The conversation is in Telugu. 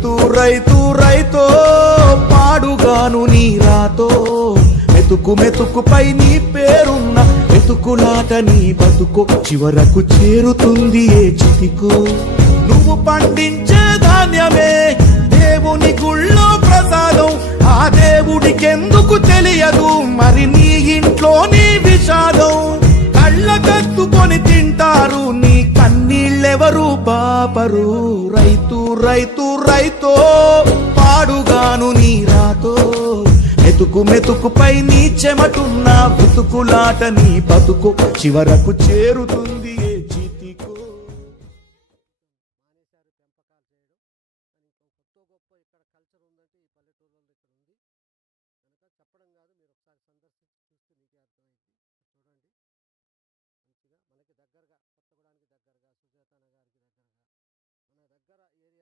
రైతు రైతు రైతో పాడుగాను నీ రాతో మెతుకు మెతుకుపై నీ పేరున్న మెతుకులాట నీ బతుకు చివరకు చేరుతుంది ఏ చితికు. నువ్వు పండించే ధాన్యమే దేవుని గుళ్ళో ప్రసాదం, ఆ దేవుడికెందుకు తెలియదు మరి నీ ఇంట్లో నీ విషాదం. కళ్ళకత్తుకొని తింటారు నీ కన్నీళ్ళెవరు పాపరు. రైతు రైతు రైతో పాడుగాను నీ రాతో మెతుకు మెతుకుపై నీ చెమటున్న బతుకులాట నీ బతుకు చివరకు చేరుతుంది ఏ చితికు. చెప్పడం కాదు, మీరు ఒకసారి సందర్శించి చూస్తే మీకే అర్థమైంది. చూడండి మంచిగా మనకి దగ్గరగా, కొత్తగూడానికి దగ్గరగా, సుజాత నగర్కి దగ్గరగా మన దగ్గర ఏరియా